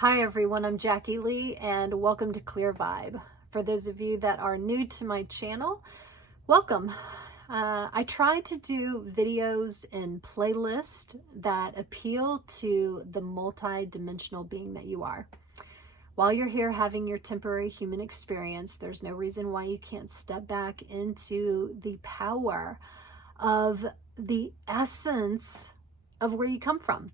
Hi everyone, I'm Jackie Lea and welcome to ClearVibe. For those of you that are new to my channel, welcome. I try to do videos in playlists that appeal to the multi-dimensional being that you are. While you're here having your temporary human experience, there's no reason why you can't step back into the power of the essence of where you come from.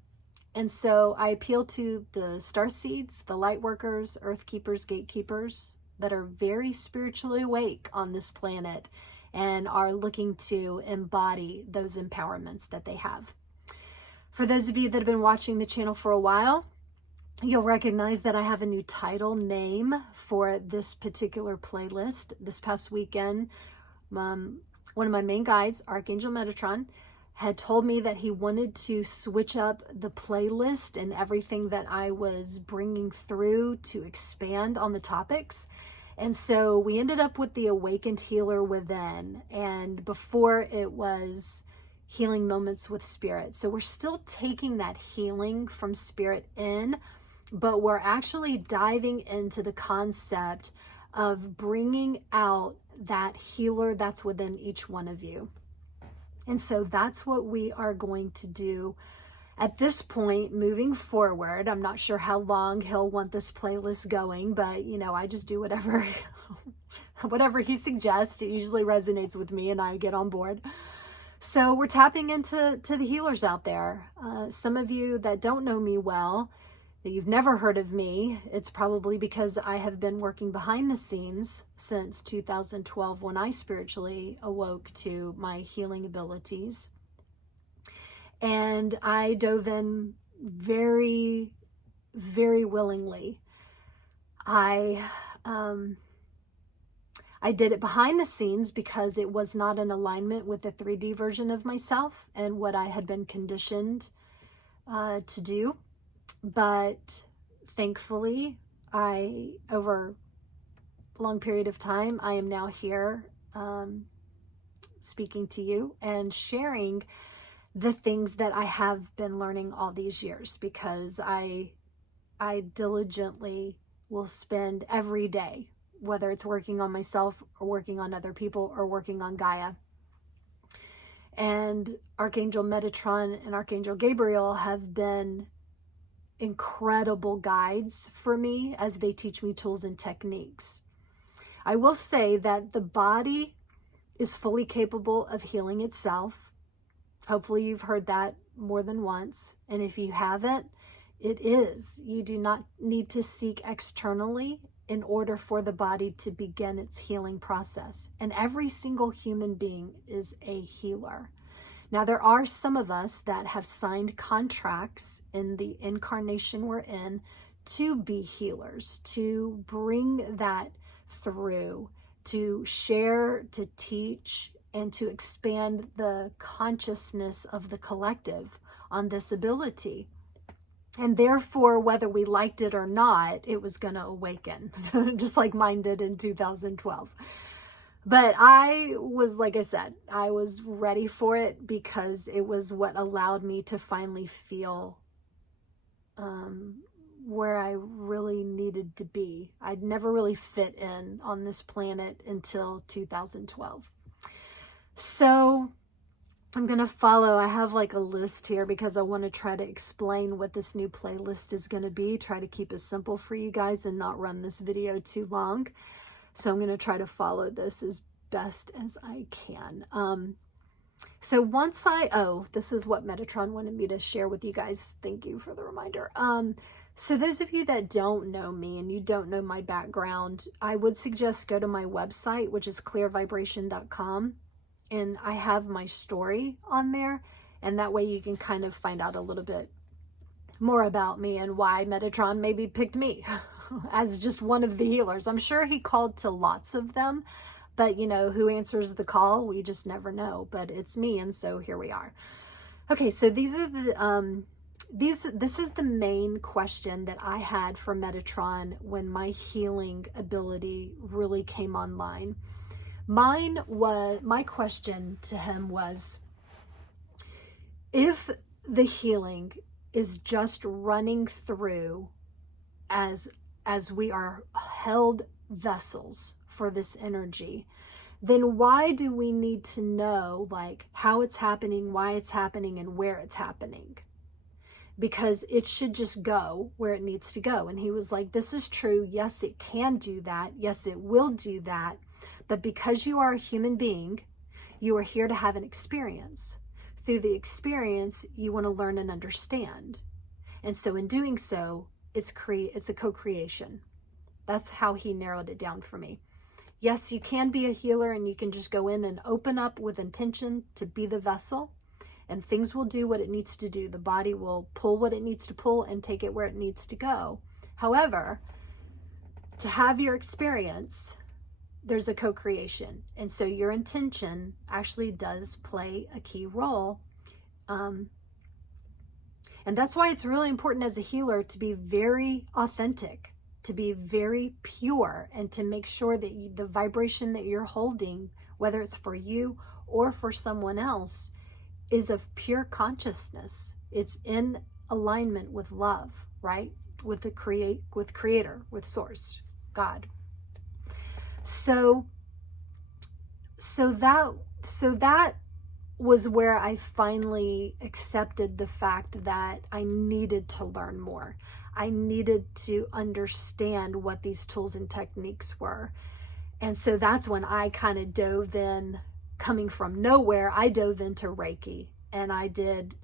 And so I appeal to the star seeds, the light workers, earth keepers, gatekeepers that are very spiritually awake on this planet and are looking to embody those empowerments that they have. For those of you that have been watching the channel for a while, you'll recognize that I have a new title name for this particular playlist. This past weekend, one of my main guides, Archangel Metatron, had told me that he wanted to switch up the playlist and everything that I was bringing through to expand on the topics. And so we ended up with the Awakened Healer Within, and before it was Healing Moments with Spirit. So we're still taking that healing from Spirit in, but we're actually diving into the concept of bringing out that healer that's within each one of you. And so that's what we are going to do at this point moving forward. I'm not sure how long he'll want this playlist going, but I just do whatever whatever he suggests. It usually resonates with me and I get on board. So we're tapping into the healers out there. Some of you that don't know me well, that you've never heard of me, it's probably because I have been working behind the scenes since 2012 when I spiritually awoke to my healing abilities. And I dove in very, very willingly. I did it behind the scenes because it was not in alignment with the 3D version of myself and what I had been conditioned to do. But thankfully, over a long period of time, I am now here speaking to you and sharing the things that I have been learning all these years, because I diligently will spend every day, whether it's working on myself or working on other people or working on Gaia. And Archangel Metatron and Archangel Gabriel have been incredible guides for me as they teach me tools and techniques. I will say that the body is fully capable of healing itself. Hopefully you've heard that more than once. And if you haven't, it is. You do not need to seek externally in order for the body to begin its healing process. And every single human being is a healer. Now, there are some of us that have signed contracts in the incarnation we're in to be healers, to bring that through, to share, to teach, and to expand the consciousness of the collective on this ability. And therefore, whether we liked it or not, it was going to awaken, just like mine did in 2012. But I was, like I said, I was ready for it because it was what allowed me to finally feel where I really needed to be. I'd never really fit in on this planet until 2012. So I'm going to follow. I have like a list here because I want to try to explain what this new playlist is going to be. Try to keep it simple for you guys and not run this video too long. So I'm going to try to follow this as best as I can. So once this is what Metatron wanted me to share with you guys. Thank you for the reminder. So those of you that don't know me and you don't know my background, I would suggest go to my website, which is clearvibration.com. And I have my story on there. And that way you can kind of find out a little bit more about me and why Metatron maybe picked me as just one of the healers. I'm sure he called to lots of them, but who answers the call? We just never know, but it's me. And so here we are. Okay. So these are the, this is the main question that I had for Metatron when my healing ability really came online. My question to him was, if the healing is just running through as we are held vessels for this energy, then why do we need to know like how it's happening, why it's happening, and where it's happening? Because it should just go where it needs to go. And he was like, this is true. Yes, it can do that. Yes, it will do that. But because you are a human being, you are here to have an experience. Through the experience, you want to learn and understand. And so in doing so, it's a co-creation. That's how he narrowed it down for me. Yes, you can be a healer and you can just go in and open up with intention to be the vessel, and things will do what it needs to do. The body will pull what it needs to pull and take it where it needs to go. However, to have your experience, there's a co-creation. And so your intention actually does play a key role. And that's why it's really important as a healer to be very authentic, to be very pure, and to make sure that the vibration that you're holding, whether it's for you or for someone else, is of pure consciousness. It's in alignment with love, right? With the creator, with source, God. So that was where I finally accepted the fact that I needed to learn more. I needed to understand what these tools and techniques were. And so that's when I kind of dove in. Coming from nowhere, I dove into Reiki, and I did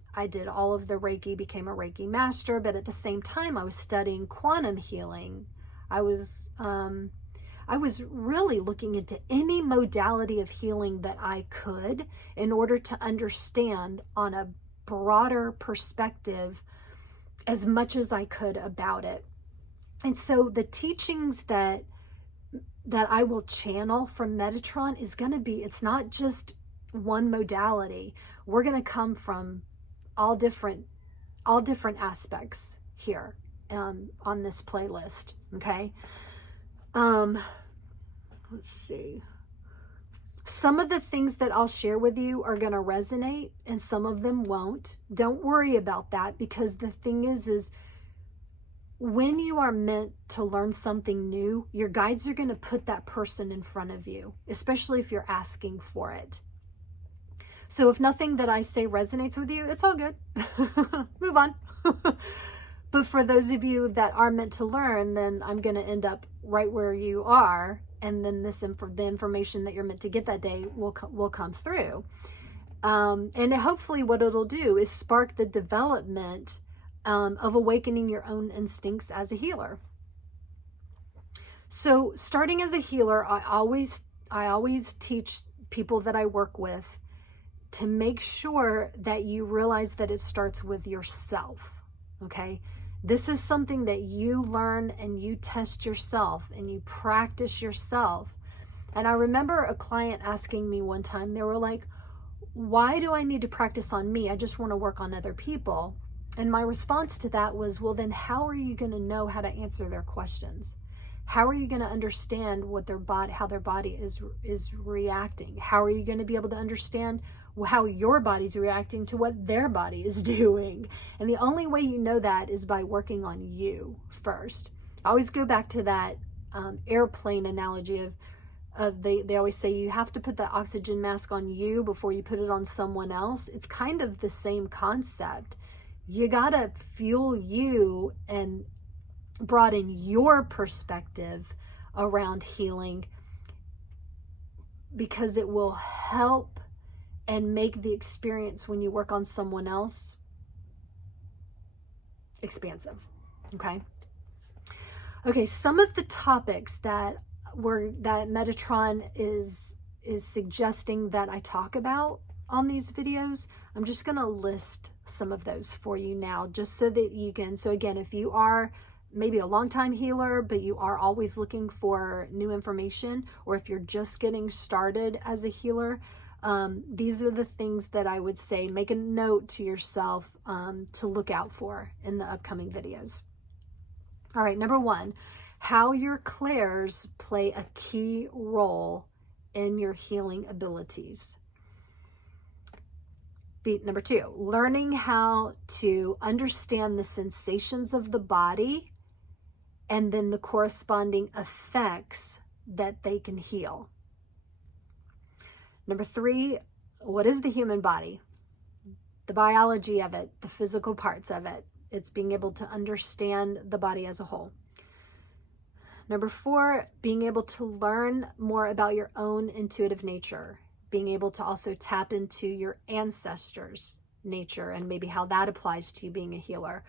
all of the Reiki, became a Reiki master, but at the same time I was studying quantum healing. I was really looking into any modality of healing that I could in order to understand on a broader perspective as much as I could about it. And so the teachings that I will channel from Metatron is going to be, it's not just one modality. We're going to come from all different aspects here on this playlist. Okay. Let's see. Some of the things that I'll share with you are going to resonate and some of them won't. Don't worry about that, because the thing is when you are meant to learn something new, your guides are going to put that person in front of you, especially if you're asking for it. So if nothing that I say resonates with you, it's all good. Move on. But for those of you that are meant to learn, then I'm going to end up right where you are. And then the information that you're meant to get that day will come through. And hopefully what it'll do is spark the development of awakening your own instincts as a healer. So starting as a healer, I always teach people that I work with to make sure that you realize that it starts with yourself. Okay? This is something that you learn and you test yourself and you practice yourself. And I remember a client asking me one time, they were like, why do I need to practice on me? I just want to work on other people. And my response to that was, well, then how are you going to know how to answer their questions? How are you going to understand how their body is reacting? How are you going to be able to understand how your body's reacting to what their body is doing? And the only way you know that is by working on you first. I always go back to that airplane analogy of they always say you have to put the oxygen mask on you before you put it on someone else. It's kind of the same concept. You gotta fuel you and broaden your perspective around healing, because it will help and make the experience when you work on someone else expansive. Okay, some of the topics that Metatron is suggesting that I talk about on these videos, I'm just going to list some of those for you now, just so that you can, so again, if you are maybe a long-time healer, but you are always looking for new information, or if you're just getting started as a healer, these are the things that I would say, make a note to yourself to look out for in the upcoming videos. All right, number one, how your clairs play a key role in your healing abilities. Number two, learning how to understand the sensations of the body and then the corresponding effects that they can heal. Number 3, what is the human body? The biology of it, the physical parts of it. It's being able to understand the body as a whole. Number 4, being able to learn more about your own intuitive nature, being able to also tap into your ancestors' nature and maybe how that applies to you being a healer.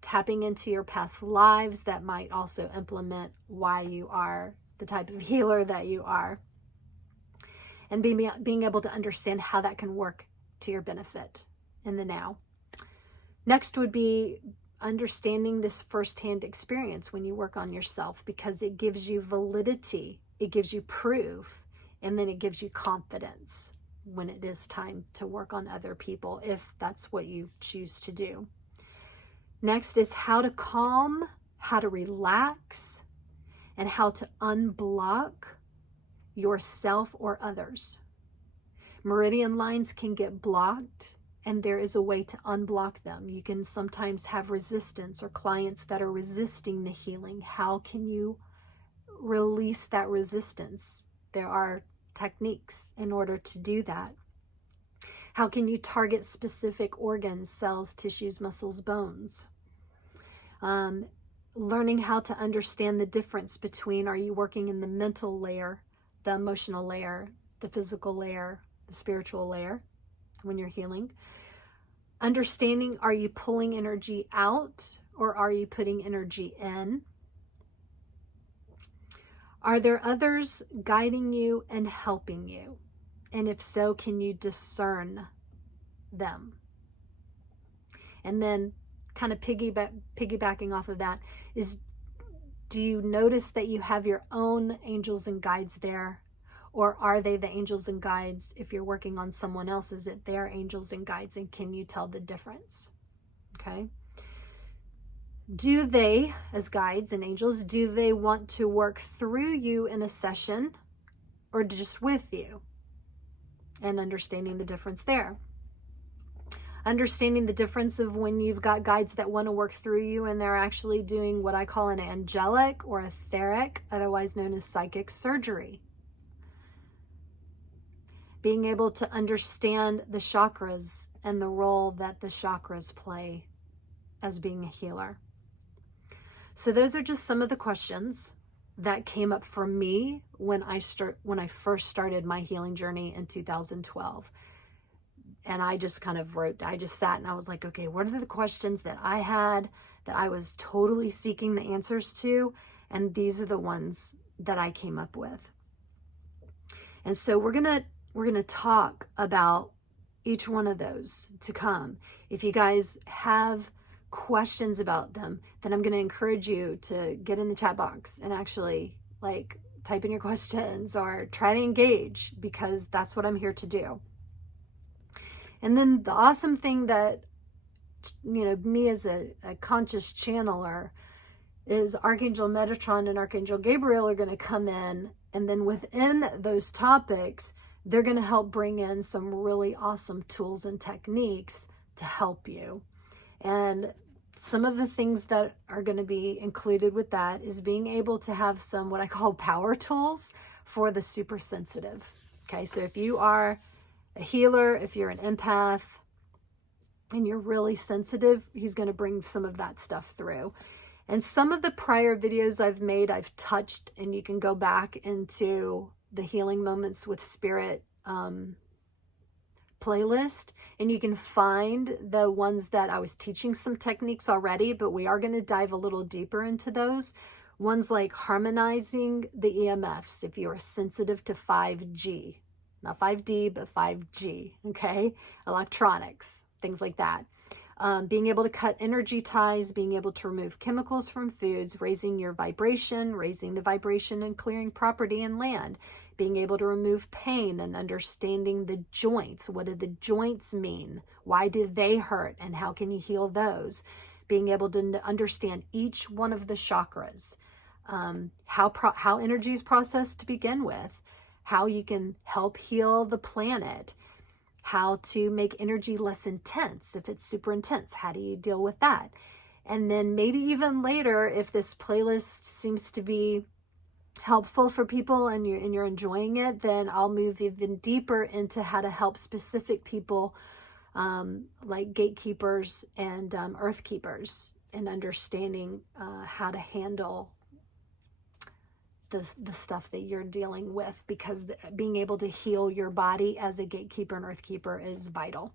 Tapping into your past lives that might also implement why you are the type of healer that you are. And being able to understand how that can work to your benefit in the now. Next would be understanding this firsthand experience when you work on yourself, because it gives you validity, it gives you proof, and then it gives you confidence when it is time to work on other people, if that's what you choose to do. Next is how to calm, how to relax, and how to unblock yourself or others. Meridian lines can get blocked, and there is a way to unblock them. You can sometimes have resistance or clients that are resisting the healing. How can you release that resistance? There are techniques in order to do that. How can you target specific organs, cells, tissues, muscles, bones? Learning how to understand the difference between, are you working in the mental layer, the emotional layer, the physical layer, the spiritual layer when you're healing? Understanding, are you pulling energy out or are you putting energy in? Are there others guiding you and helping you? And if so, can you discern them? And then kind of piggybacking off of that is, do you notice that you have your own angels and guides there? Or are they the angels and guides? If you're working on someone else, is it their angels and guides? And can you tell the difference? Okay. Do they, as guides and angels, do they want to work through you in a session or just with you? And understanding the difference there. Understanding the difference of when you've got guides that want to work through you and they're actually doing what I call an angelic or etheric, otherwise known as psychic surgery. Being able to understand the chakras and the role that the chakras play as being a healer. So those are just some of the questions that came up for me when I first started my healing journey in 2012. And I just kind of I just sat and I was like, okay, what are the questions that I had that I was totally seeking the answers to? And these are the ones that I came up with. And so we're gonna talk about each one of those to come. If you guys have questions about them, then I'm going to encourage you to get in the chat box and actually type in your questions or try to engage, because that's what I'm here to do. And then the awesome thing that, me as a conscious channeler is Archangel Metatron and Archangel Gabriel are going to come in, and then within those topics, they're going to help bring in some really awesome tools and techniques to help you. And some of the things that are going to be included with that is being able to have some what I call power tools for the super sensitive. Okay, so if you are a healer, if you're an empath, and you're really sensitive, he's going to bring some of that stuff through. And some of the prior videos I've made, I've touched, and you can go back into the Healing Moments with Spirit playlist, and you can find the ones that I was teaching some techniques already, but we are going to dive a little deeper into those. Ones like harmonizing the EMFs if you are sensitive to 5G, not 5D, but 5G, okay? Electronics, things like that. Being able to cut energy ties, being able to remove chemicals from foods, raising your vibration, raising the vibration and clearing property and land, being able to remove pain and understanding the joints. What do the joints mean? Why do they hurt? And how can you heal those? Being able to understand each one of the chakras, how energy is processed to begin with, how you can help heal the planet, how to make energy less intense. If it's super intense, how do you deal with that? And then maybe even later, if this playlist seems to be helpful for people and you're enjoying it, then I'll move even deeper into how to help specific people, like gatekeepers and earth keepers, and understanding how to handle the stuff that you're dealing with, because being able to heal your body as a gatekeeper and earth keeper is vital.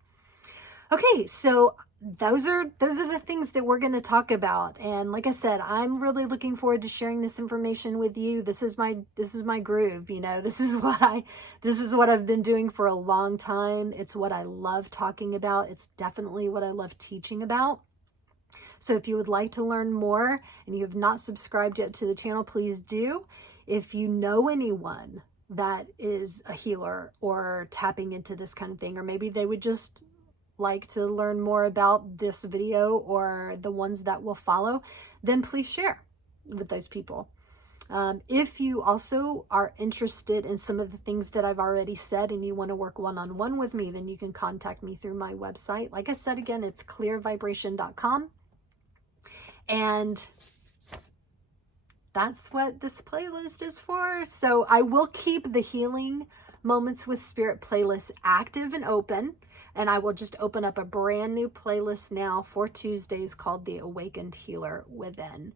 Okay, so those are the things that we're going to talk about. And like I said, I'm really looking forward to sharing this information with you. This is my groove, you know. This is what I've been doing for a long time. It's what I love talking about. It's definitely what I love teaching about. So if you would like to learn more and you have not subscribed yet to the channel, please do. If you know anyone that is a healer or tapping into this kind of thing, or maybe they would just like to learn more about this video or the ones that will follow, then please share with those people. If you also are interested in some of the things that I've already said and you want to work one-on-one with me, then you can contact me through my website. Like I said, again, it's clearvibration.com. And that's what this playlist is for. So I will keep the Healing Moments with Spirit playlist active and open. And I will just open up a brand new playlist now for Tuesdays called The Awakened Healer Within.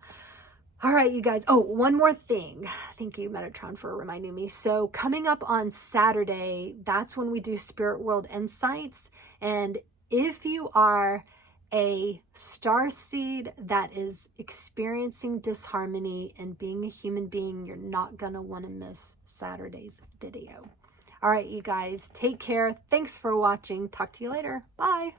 All right, you guys. Oh, one more thing. Thank you, Metatron, for reminding me. So coming up on Saturday, that's when we do Spirit World Insights. And if you are a starseed that is experiencing disharmony and being a human being, you're not going to want to miss Saturday's video. All right, you guys, take care. Thanks for watching. Talk to you later. Bye.